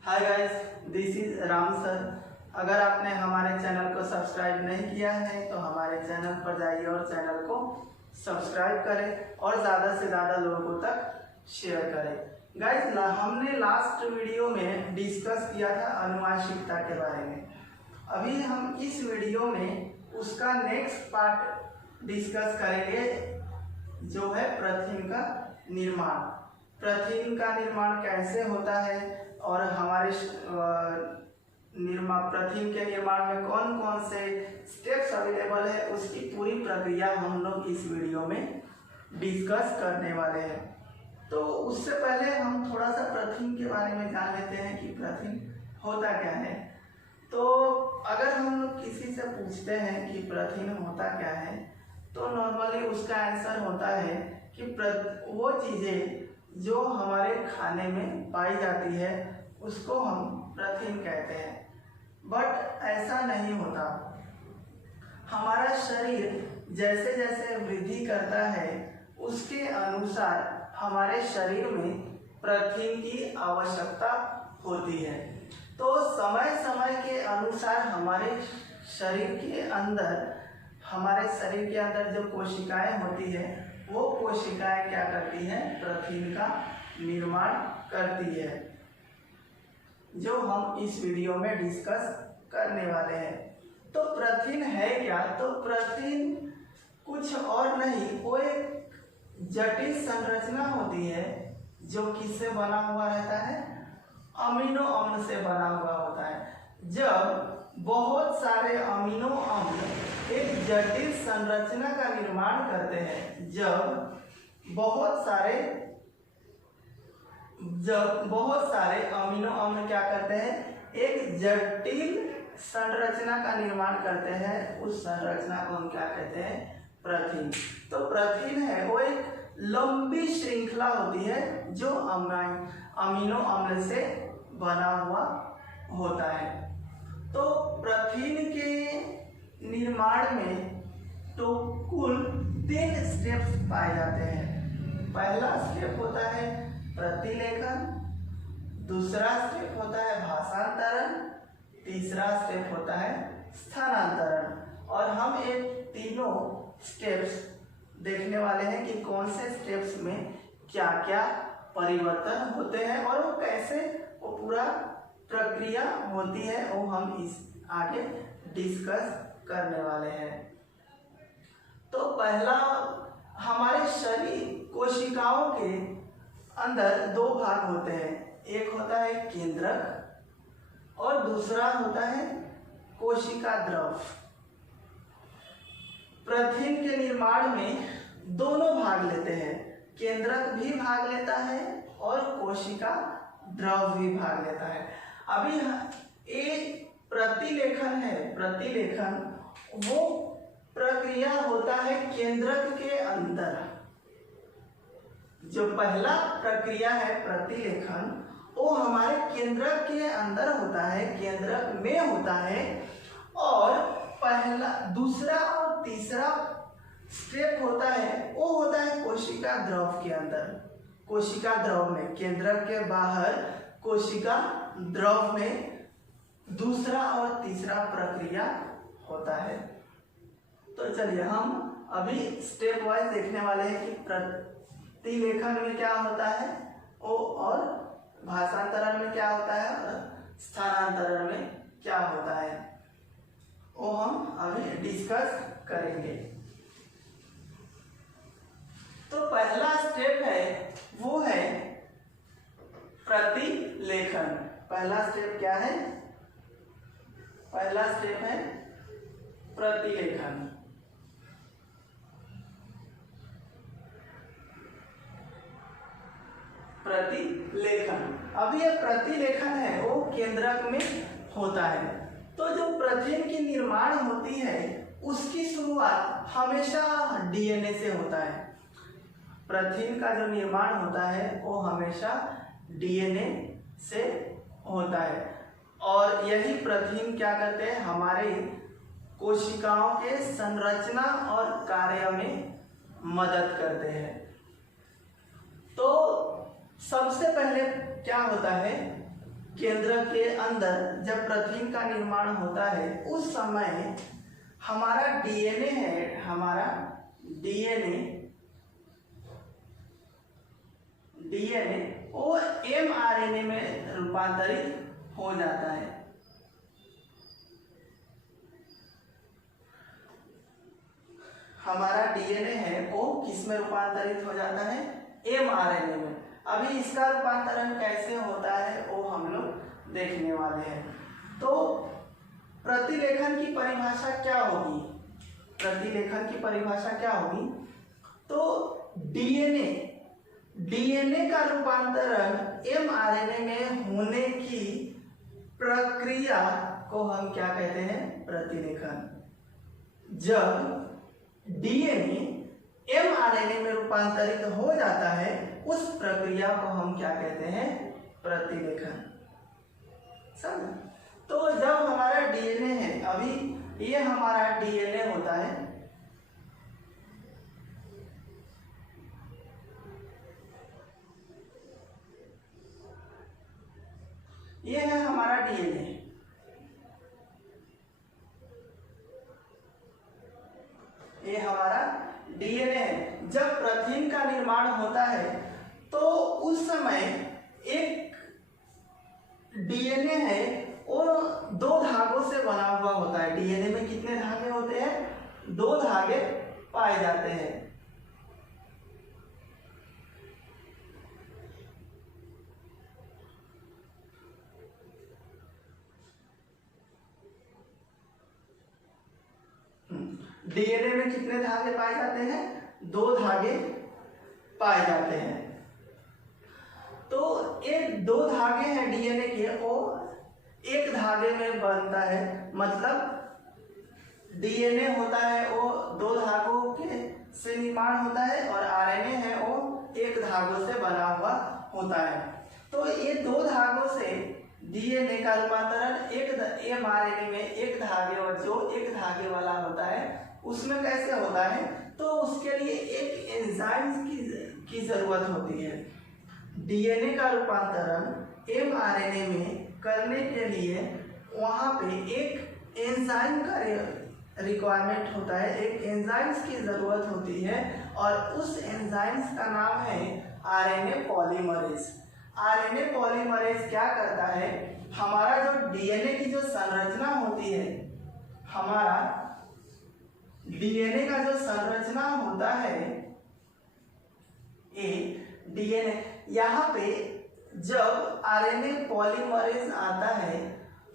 Hi guys, this is Ram sir. अगर आपने हमारे चैनल को सब्सक्राइब नहीं किया है तो हमारे चैनल पर जाइए और चैनल को सब्सक्राइब करें और ज़्यादा से ज़्यादा लोगों तक शेयर करें। गाइस, हमने लास्ट वीडियो में डिस्कस किया था अनुवांशिकता के बारे में। अभी हम इस वीडियो में उसका नेक्स्ट पार्ट डिस्कस करेंगे, जो है प्रथिन का निर्माण। प्रथिन का निर्माण कैसे होता है और हमारे प्रथिन के निर्माण में कौन कौन से स्टेप्स अवेलेबल है, उसकी पूरी प्रक्रिया हम लोग इस वीडियो में डिस्कस करने वाले हैं। तो उससे पहले हम थोड़ा सा प्रथिन के बारे में जान लेते हैं कि प्रथिन होता क्या है। तो अगर हम लोग किसी से पूछते हैं कि प्रथिन होता क्या है, तो नॉर्मली उसका आंसर होता है कि वो चीज़ें जो हमारे खाने में पाई जाती है उसको हम प्रथिन कहते हैं। बट ऐसा नहीं होता। हमारा शरीर जैसे जैसे वृद्धि करता है उसके अनुसार हमारे शरीर में प्रथिन की आवश्यकता होती है। तो समय समय के अनुसार हमारे शरीर के अंदर जो कोशिकाएं होती है, वो कोशिकाएं क्या करती हैं, प्रथिन का निर्माण करती है, जो हम इस वीडियो में डिस्कस करने वाले हैं। तो प्रथिन है क्या? तो प्रथिन कुछ और नहीं, वो एक जटिल संरचना होती है जो किससे बना हुआ रहता है, अमीनो अम्ल से बना हुआ होता है। जब बहुत सारे अमीनो अम्ल एक जटिल संरचना का निर्माण करते हैं, जब बहुत सारे अमीनो अम्ल क्या करते हैं, एक जटिल संरचना का निर्माण करते हैं, उस संरचना को हम क्या कहते हैं, प्रथिन। तो प्रथिन है वो एक लंबी श्रृंखला होती है जो अमीनो अम्ल से बना हुआ होता है। तो प्रथिन के निर्माण में तो कुल 3 स्टेप्स पाए जाते हैं। पहला स्टेप होता है प्रतिलेखन, दूसरा स्टेप होता है भाषांतरण, तीसरा स्टेप होता है स्थानांतरण। और हम ये तीनों स्टेप्स देखने वाले हैं कि कौन से स्टेप्स में क्या क्या परिवर्तन होते हैं और वो कैसे वो पूरा प्रक्रिया होती है, वो हम इस आगे डिस्कस करने वाले हैं। तो पहला, हमारे शरीर कोशिकाओं के अंदर 2 भाग होते हैं, एक होता है केंद्रक और दूसरा होता है कोशिका द्रव। प्रथिन के निर्माण में दोनों भाग लेते हैं, केंद्रक भी भाग लेता है और कोशिका द्रव भी भाग लेता है। अभी एक प्रतिलेखन है, प्रतिलेखन वो प्रक्रिया होता है केंद्रक के अंदर। जो पहला प्रक्रिया है प्रतिलेखन, वो हमारे केंद्रक के अंदर होता है, केंद्रक में होता है। और पहला, दूसरा और तीसरा स्टेप होता है, वो होता है कोशिका द्रव के अंदर, कोशिका द्रव में, केंद्रक के बाहर कोशिका द्रव में दूसरा और तीसरा प्रक्रिया होता है। तो चलिए हम अभी स्टेप वाइज देखने वाले हैं कि प्रतिलेखन में क्या होता है वो, और भाषांतरण में क्या होता है, और स्थानांतरण में क्या होता है, वो हम अभी डिस्कस करेंगे। तो पहला स्टेप है वो है प्रतिलेखन। पहला स्टेप क्या है? पहला स्टेप है प्रतिलेखन। प्रतिलेखन, अब ये प्रतिलेखन है वो केंद्रक में होता है। तो जो प्रथिन की निर्माण होती है उसकी शुरुआत हमेशा डीएनए से होता है। प्रथिन का जो निर्माण होता है वो हमेशा डीएनए से होता है, और यही प्रथिन क्या करते हैं, हमारे कोशिकाओं के संरचना और कार्य में मदद करते हैं। तो सबसे पहले क्या होता है केंद्र के अंदर जब प्रोटीन का निर्माण होता है उस समय हमारा डीएनए है, हमारा डीएनए वो एमआरएनए में रूपांतरित हो जाता है। हमारा डीएनए है वो किस में रूपांतरित हो जाता है? एमआरएनए में। अभी इसका रूपांतरण कैसे होता है वो हम लोग देखने वाले हैं। तो प्रतिलेखन की परिभाषा क्या होगी? प्रतिलेखन की परिभाषा क्या होगी? तो डीएनए का रूपांतरण एमआरएनए में होने की प्रक्रिया को हम क्या कहते हैं? प्रतिलेखन। जब डीएनए एमआरएनए में रूपांतरित हो जाता है उस प्रक्रिया को हम क्या कहते हैं? प्रतिलेखन। समझ? तो जब हमारा डीएनए है, अभी ये हमारा डीएनए होता है, ये है हमारा डीएनए। ये हमारा डीएनए है। जब प्रोटीन का निर्माण होता है तो उस समय एक डीएनए है वो 2 धागों से बना हुआ होता है। डीएनए में कितने धागे होते हैं? 2 धागे पाए जाते हैं। डीएनए में कितने धागे पाए जाते हैं? 2 धागे पाए जाते हैं। तो ये 2 धागे हैं डीएनए के, वो एक धागे में बनता है। मतलब डीएनए होता है वो 2 धागों के से निर्माण होता है और आरएनए है वो एक धागों से बना हुआ होता है। तो ये 2 धागों से डीएनए का रूपांतरण एक एमआरएनए में एक धागे, और जो एक धागे वाला होता है उसमें कैसे होता है? तो उसके लिए एक एंजाइम की जरूरत होती है। डीएनए का रूपांतरण एमआरएनए में करने के लिए वहाँ पे एक एंजाइम का रिक्वायरमेंट होता है, एक एंजाइम्स की ज़रूरत होती है, और उस एंजाइम्स का नाम है आरएनए पॉलीमरेज। आरएनए पॉलीमरेज क्या करता है? हमारा जो डीएनए की जो संरचना होती है, हमारा डीएनए का जो संरचना होता है, ये डीएनए, यहाँ पे जब आरएनए पॉलीमरेज आता है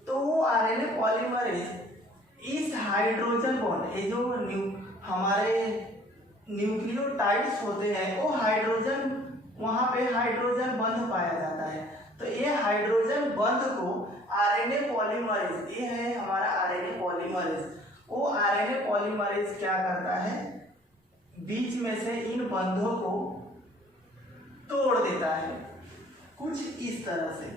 तो वो आरएनए पॉलीमरेज इस हाइड्रोजन बॉन्ड, ये जो हमारे न्यूक्लियोटाइड्स होते हैं, वो हाइड्रोजन, वहाँ पे हाइड्रोजन बंध पाया जाता है। तो ये हाइड्रोजन बंध को आरएनए पॉलीमरेज, ये है हमारा आरएनए पॉलीमरेज, वो आरएनए पॉलीमरेज क्या करता है? बीच में से इन बंधों को तोड़ देता है, कुछ इस तरह से।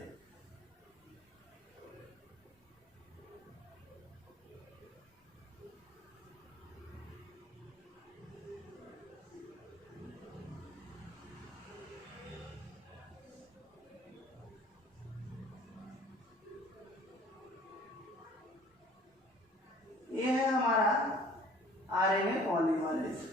ये है हमारा आरएनए पॉलीमरेज।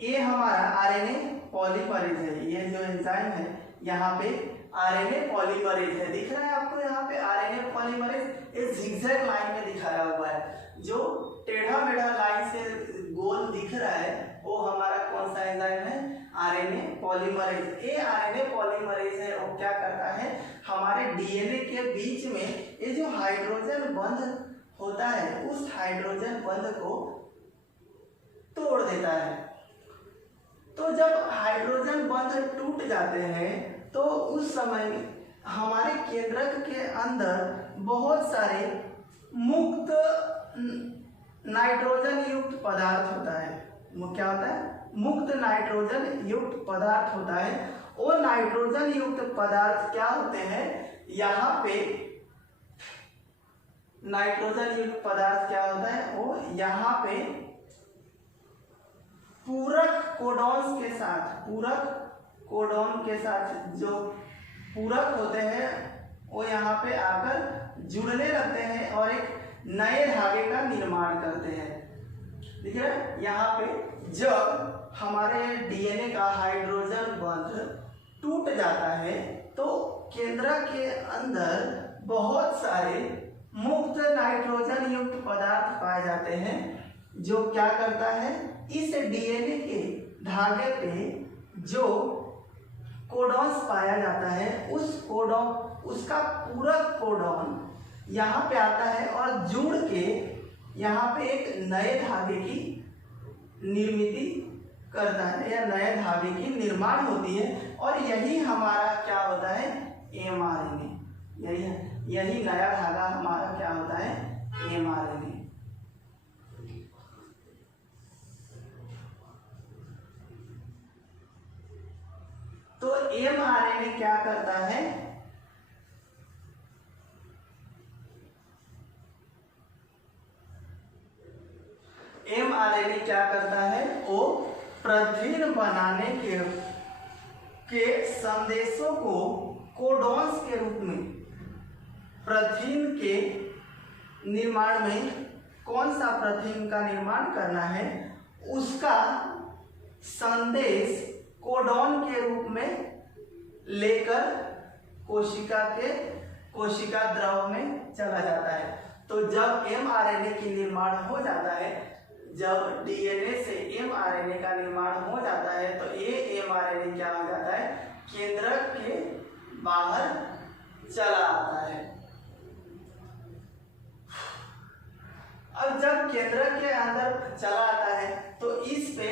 ये हमारा आरएनए पॉलीमरेज है। ये जो एंजाइम है यहाँ पे आरएनए पॉलीमरेज है, दिख रहा है आपको यहाँ पे आरएनए पॉलीमरेज। ये जिगजैग लाइन में दिखाया हुआ है, जो टेढ़ा मेढ़ा लाइन से गोल दिख रहा है, वो हमारा कौन सा एंजाइम है? RNA polymerase. ये आरएनए पॉलीमरेज है, वो क्या करता है? हमारे डीएनए के बीच में ये जो हाइड्रोजन बंध होता है, उस हाइड्रोजन बंध को तोड़ देता है। तो जब हाइड्रोजन बंध टूट जाते हैं तो उस समय हमारे केंद्रक के अंदर बहुत सारे मुक्त नाइट्रोजन युक्त पदार्थ होता है। वो क्या होता है? मुक्त नाइट्रोजन युक्त पदार्थ होता है। वो नाइट्रोजन युक्त पदार्थ क्या होते हैं? यहाँ पे नाइट्रोजन युक्त पदार्थ क्या होता है, वो यहाँ पे पूरक कोडॉन के साथ जो पूरक होते हैं वो यहाँ पे आकर जुड़ने लगते हैं और एक नए धागे का निर्माण करते हैं। ठीक है, यहाँ पे जब हमारे डीएनए का हाइड्रोजन बंध टूट जाता है तो केंद्रक के अंदर बहुत सारे मुक्त नाइट्रोजन युक्त पदार्थ पाए जाते हैं, जो क्या करता है, इस डीएनए के धागे पे जो कोडॉन्स पाया जाता है उसका पूरक कोडॉन यहाँ पे आता है और जुड़ के यहाँ पे एक नए धागे की निर्मिति करता है या नए धागे की निर्माण होती है और यही हमारा क्या होता है, mRNA। यही नया धागा हमारा क्या होता है, mRNA। तो mRNA क्या करता है, mRNA क्या करता है, वो प्रोटीन बनाने के संदेशों को कोडॉन्स के रूप में, प्रोटीन के निर्माण में कौन सा प्रोटीन का निर्माण करना है उसका संदेश कोडॉन के रूप में लेकर कोशिका द्रव में चला जाता है। तो जब mRNA की निर्माण हो जाता है, जब डीएनए से mRNA का निर्माण हो जाता है तो ये mRNA क्या हो जाता है, केंद्रक के बाहर चला आता है। अब जब केंद्रक के अंदर चला आता है तो इस पे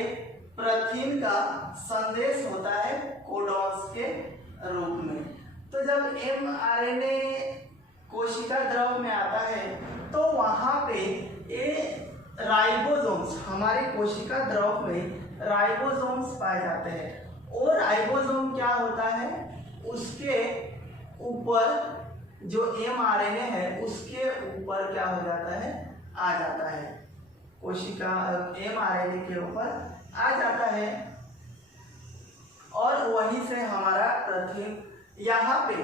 प्रोटीन का संदेश होता है कोडॉन्स के रूप में। तो जब mRNA कोशिका द्रव में आता है तो वहां पे ये राइबोसोम्स, हमारे कोशिका द्रव में राइबोसोम्स पाए जाते हैं और राइबोसोम क्या होता है, उसके ऊपर जो mRNA है उसके ऊपर क्या हो जाता है, आ जाता है, कोशिका mRNA के ऊपर आ जाता है और वहीं से हमारा प्रोटीन यहाँ पे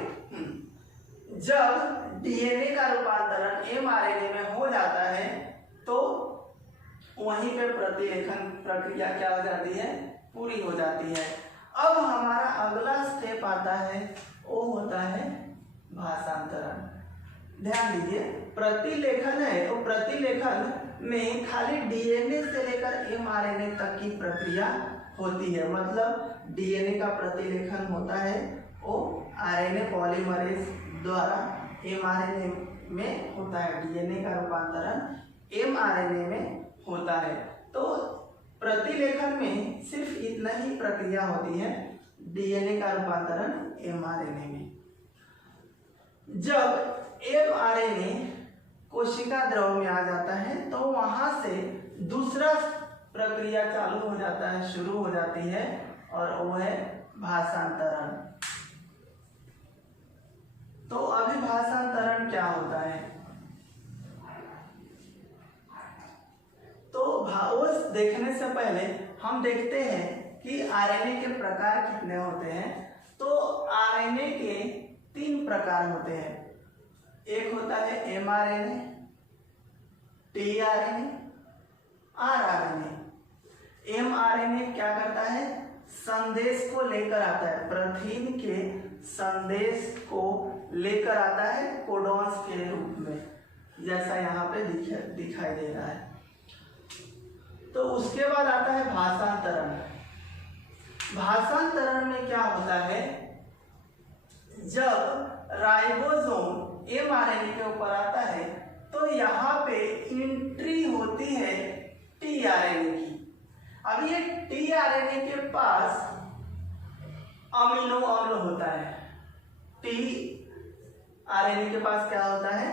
जब डीएनए का रूपांतरण mRNA में हो जाता है तो वहीं पे प्रतिलेखन प्रक्रिया क्या हो जाती है, पूरी हो जाती है। अब हमारा अगला स्टेप आता है, वो होता है भाषांतरण। ध्यान दीजिए, प्रतिलेखन है तो प्रतिलेखन में खाली डीएनए से लेकर mRNA तक की प्रक्रिया होती है। मतलब डीएनए का प्रतिलेखन होता है वो आरएनए पॉलीमरेज द्वारा mRNA में होता है, डीएनए का रूपांतरण mRNA में होता है। तो प्रतिलेखन में सिर्फ इतना ही प्रक्रिया होती है, डीएनए का रूपांतरण mRNA में। जब mRNA कोशिका द्रव में आ जाता है तो वहां से दूसरा प्रक्रिया चालू हो जाता है, शुरू हो जाती है और वो है भाषांतरण। तो अभी भाषांतरण क्या होता है, तो उस देखने से पहले हम देखते हैं कि आरएनए के प्रकार कितने होते हैं। तो आरएनए के 3 प्रकार होते हैं, एक होता है mRNA, tRNA, rRNA। mRNA क्या करता है, संदेश को लेकर आता है, प्रोटीन के संदेश को लेकर आता है कोडॉन्स के रूप में, जैसा यहाँ पे दिखाई दे रहा है। तो उसके बाद आता है भाषांतरण। भाषांतरण में क्या होता है, जब राइबोसोम mRNA के ऊपर आता है तो यहाँ पे एंट्री होती है tRNA की। अब ये tRNA के पास अमीनो अम्ल होता है, tRNA के पास क्या होता है,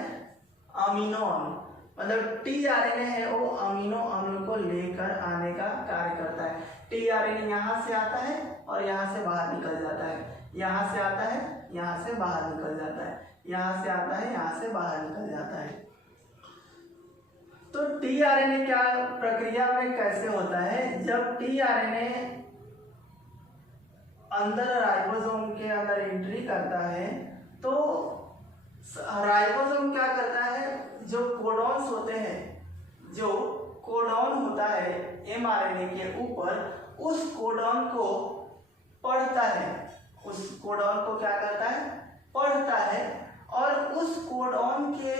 अमीनो अम्ल। मतलब tRNA है वो अमीनो अम्ल को लेकर आने का कार्य करता है। tRNA यहाँ से आता है और यहाँ से बाहर निकल जाता है, यहाँ से आता है, यहाँ से बाहर निकल जाता है, यहाँ से आता है, यहाँ से बाहर निकल जाता है। टीआरएनए क्या प्रक्रिया में कैसे होता है, जब टीआरएनए अंदर राइबोसोम के अंदर एंट्री करता है तो राइबोसोम क्या करता है, जो कोडॉन्स होते हैं, जो कोडॉन होता है एमआरएनए के ऊपर, उस कोडॉन को पढ़ता है, उस कोडॉन को क्या करता है, पढ़ता है, और उस कोडॉन के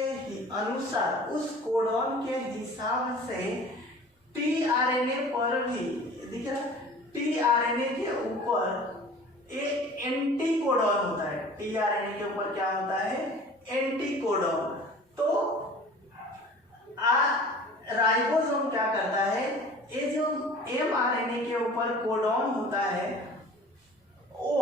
अनुसार, उस कोडॉन के हिसाब से टीआरएनए पर भी दिख रहा है, टीआरएनए के ऊपर एक एंटी कोडॉन होता है, टीआरएनए के ऊपर क्या होता है, एंटी कोडॉन। तो राइबोसोम क्या करता है, ये जो एमआरएनए के ऊपर कोडॉन होता है वो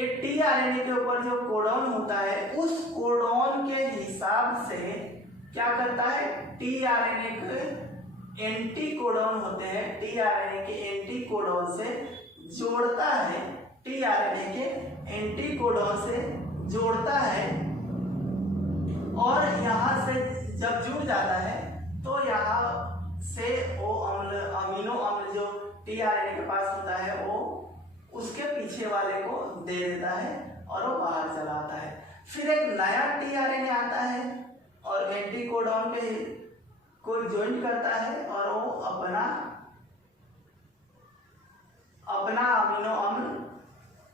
एक टीआरएनए के ऊपर जो कोडॉन होता है उस कोडॉन के हिसाब से क्या करता है, टीआरएनए के एंटी कोडॉन होते हैं, टीआरएनए के एंटी कोडॉन से जोड़ता है, टीआरएनए के एंटी कोडॉन से जोड़ता है, और यहाँ से जब जुड़ जाता है तो यहाँ से वो अमीनो अम्ल जो टीआरएनए के पास होता है वो उसके पीछे वाले को दे देता है और वो बाहर चला आता है। फिर एक नया टीआरएनए आता है और एंटी कोडॉन पे को ज्वाइन करता है और वो अपना अमीनो अम्ल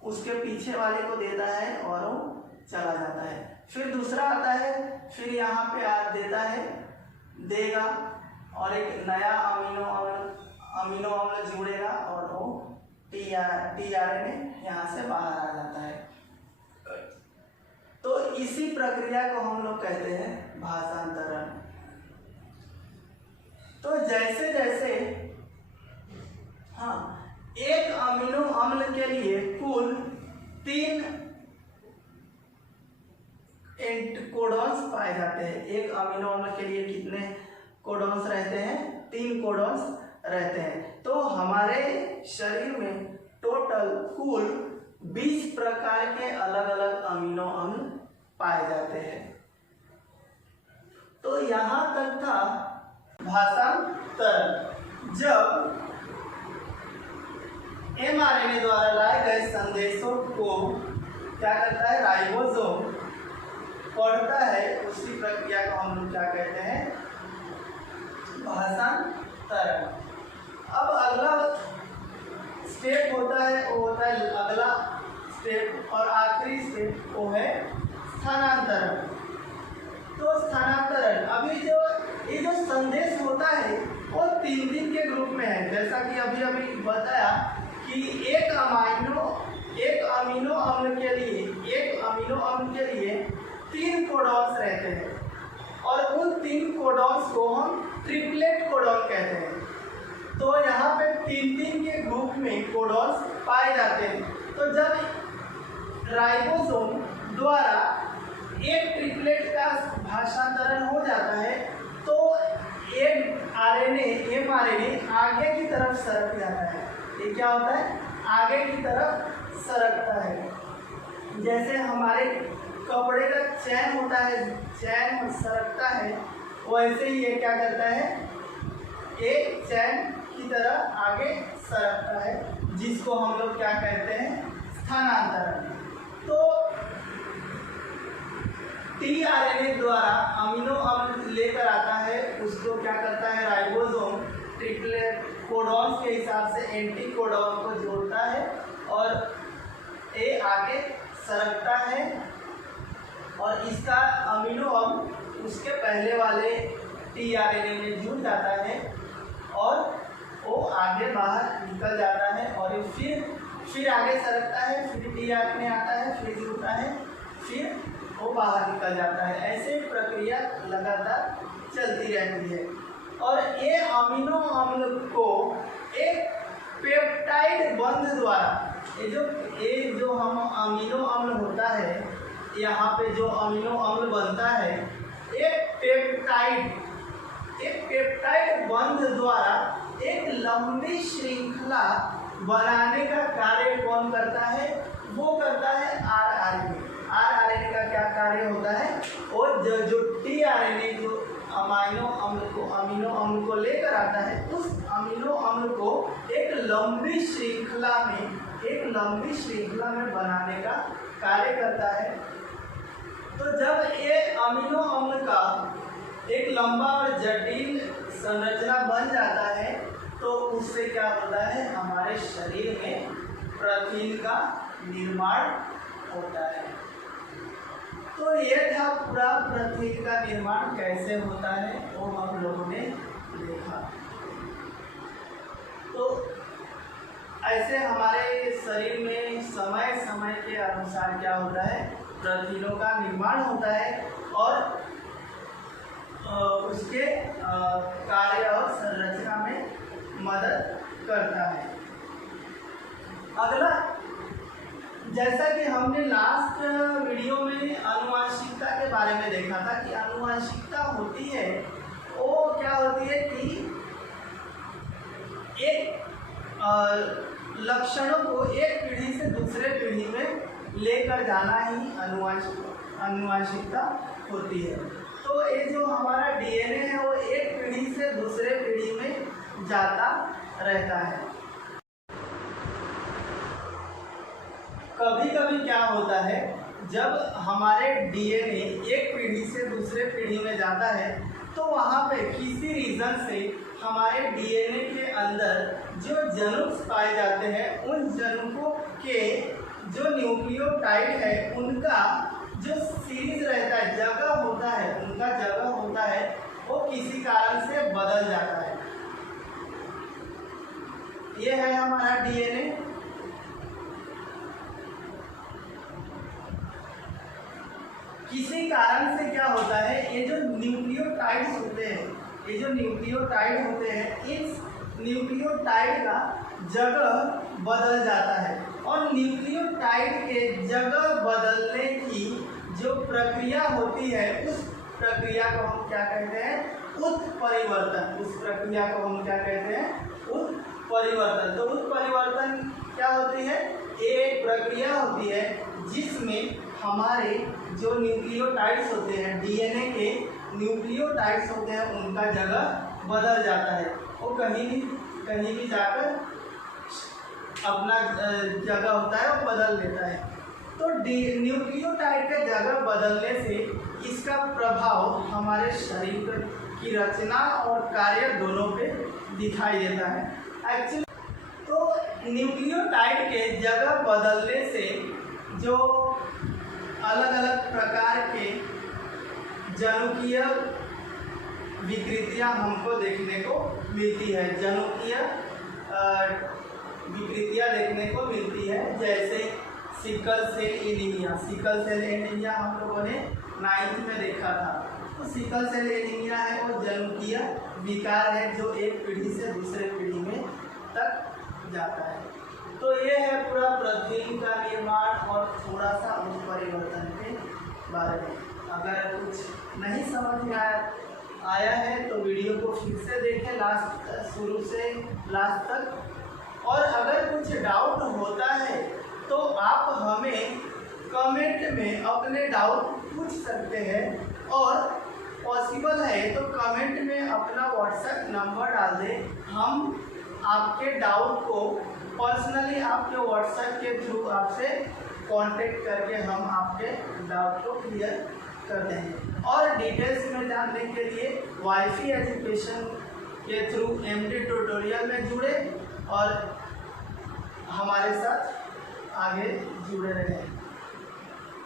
उसके पीछे वाले को देता है और वो चला जाता है। फिर दूसरा आता है, फिर यहाँ पे देता है, देगा और एक नया अमीनो अम्ल जुड़ेगा और वो टीआरएनए यहाँ से बाहर आ जाता है। तो इसी प्रक्रिया को हम लोग कहते हैं भाषांतरण। तो जैसे जैसे एक अमीनो अम्ल के लिए कुल 3 कोडॉन्स पाए जाते हैं। एक अमीनो अम्ल के लिए कितने कोडॉन्स रहते हैं, 3 कोडॉन्स रहते हैं। तो हमारे शरीर में टोटल कुल 20 प्रकार के अलग अलग अमीनो अम्ल पाए जाते हैं। तो यहाँ तक था भाषांतरण। जब एमआरएनए द्वारा लाए गए संदेशों को क्या करता है, राइबोसोम पढ़ता है, उसी प्रक्रिया को हम लोग क्या कहते हैं, भाषांतरण। अब अगला स्टेप होता है, वो होता है अगला स्टेप और आखिरी स्टेप, वो है स्थानांतरण। तो स्थानांतरण, अभी जो ये जो संदेश होता है वो 3 के ग्रुप में है। जैसा कि अभी बताया कि एक अमीनो अम्ल के लिए 3 कोडॉन्स रहते हैं और उन 3 कोडॉन्स को हम ट्रिपलेट कोडॉन कहते हैं। तो यहाँ पे 3 के ग्रुप में कोडॉन्स पाए जाते हैं। तो जब राइबोसोम द्वारा एक ट्रिपलेट का भाषांतरण हो जाता है तो एमआरएनए आगे की तरफ सरक जाता है। ये क्या होता है, आगे की तरफ सरकता है। जैसे हमारे कपड़े का चैन होता है, चैन सरकता है, वैसे ही ये क्या करता है, एक चैन की तरह आगे सरकता है, जिसको हम लोग क्या कहते हैं, स्थानांतरण। तो टीआरएनए द्वारा अमीनो अम्ल लेकर आता है, उसको क्या करता है, राइबोसोम ट्रिपलेट कोडॉन्स के हिसाब से एंटी कोडॉन को जोड़ता है और ये आगे सरकता है और इसका अमीनो अम्ल उसके पहले वाले टीआरएनए में जुड़ जाता है और वो आगे बाहर निकल जाता है और फिर आगे सरकता है, फिर टीआरएनए आता है, फिर जुड़ता है, फिर वो बाहर निकल जाता है। ऐसे प्रक्रिया लगातार चलती रहती है। और ये अमीनो अम्ल को एक पेप्टाइड बंध द्वारा, ये जो हम अमीनो अम्ल होता है, यहाँ पे जो अमीनो अम्ल बनता है, एक पेप्टाइड बंध द्वारा एक लंबी श्रृंखला बनाने का कार्य कौन करता है, वो करता है आरआरएनए। आरआरएनए का क्या कार्य होता है, वो जो टीआरएनए जो अमीनो अम्ल को लेकर आता है, उस अमीनो अम्ल को एक लंबी श्रृंखला में बनाने का कार्य करता है। तो जब ये अमीनो अम्ल का एक लंबा और जटिल संरचना बन जाता है तो उससे क्या होता है, हमारे शरीर में प्रोटीन का निर्माण होता है। तो ये था पूरा प्रोटीन का निर्माण कैसे होता है वो हम लोगों ने देखा। तो ऐसे हमारे शरीर में समय समय के अनुसार क्या होता है, प्रोटीनों का निर्माण होता है और उसके कार्य और संरचना में मदद करता है। अगला, जैसा कि हमने लास्ट वीडियो में आनुवंशिकता के बारे में देखा था कि आनुवंशिकता होती है वो क्या होती है कि एक लक्षणों को एक पीढ़ी से दूसरे पीढ़ी में लेकर जाना ही आनुवंशिकता होती है। तो ये जो हमारा डीएनए है वो एक पीढ़ी से दूसरे पीढ़ी में जाता रहता है। कभी कभी क्या होता है, जब हमारे डीएनए एक पीढ़ी से दूसरे पीढ़ी में जाता है तो वहाँ पे किसी रीज़न से हमारे डीएनए के अंदर जो जनुक पाए जाते हैं, उन जनुकों के जो न्यूक्लियोटाइड है उनका जो सीरीज रहता है, जगह होता है, उनका जगह होता है वो किसी कारण से बदल जाता है। ये है हमारा डीएनए। किसी कारण से क्या होता है, ये जो न्यूक्लियोटाइड्स होते हैं, ये जो न्यूक्लियोटाइड होते हैं, इस न्यूक्लियोटाइड का जगह बदल जाता है और न्यूक्लियोटाइड के जगह बदलने की जो प्रक्रिया होती है उस प्रक्रिया को हम क्या कहते हैं, उत्परिवर्तन। उस प्रक्रिया को हम क्या कहते हैं, उत्परिवर्तन। तो उत्परिवर्तन क्या होती है, एक प्रक्रिया होती है जिसमें हमारे जो न्यूक्लियोटाइड्स होते हैं, डीएनए के न्यूक्लियोटाइड्स होते हैं, उनका जगह बदल जाता है। वो कहीं भी जाकर अपना जगह होता है वो बदल लेता है। तो न्यूक्लियोटाइड के जगह बदलने से इसका प्रभाव हमारे शरीर की रचना और कार्य दोनों पे दिखाई देता है। एक्चुअली तो न्यूक्लियोटाइड के जगह बदलने से जो अलग अलग प्रकार के जनुकीय विकृतियां हमको देखने को मिलती है, जनुकीय विकृतियां देखने को मिलती है, जैसे sickle cell anaemia. Sickle cell anaemia हम लोगों ने 9th में देखा था। तो सिकल सेल एनीमिया है वो जनुकीय विकार है जो एक पीढ़ी से दूसरे पीढ़ी में तक जाता है। तो ये है पूरा प्रोटीन का निर्माण और थोड़ा सा उस परिवर्तन के बारे में। अगर कुछ नहीं समझ में आया है तो वीडियो को फिर से देखें शुरू से लास्ट तक। और अगर कुछ डाउट होता है तो आप हमें कमेंट में अपने डाउट पूछ सकते हैं और पॉसिबल है तो कमेंट में अपना व्हाट्सएप नंबर डाल दें। हम आपके डाउट को पर्सनली आपके व्हाट्सएप के थ्रू आपसे कांटेक्ट करके हम आपके डाउट को क्लियर कर देंगे। और डिटेल्स में जानने के लिए वाईफी एजुकेशन के थ्रू एमडी ट्यूटोरियल में जुड़े और हमारे साथ आगे जुड़े रहें।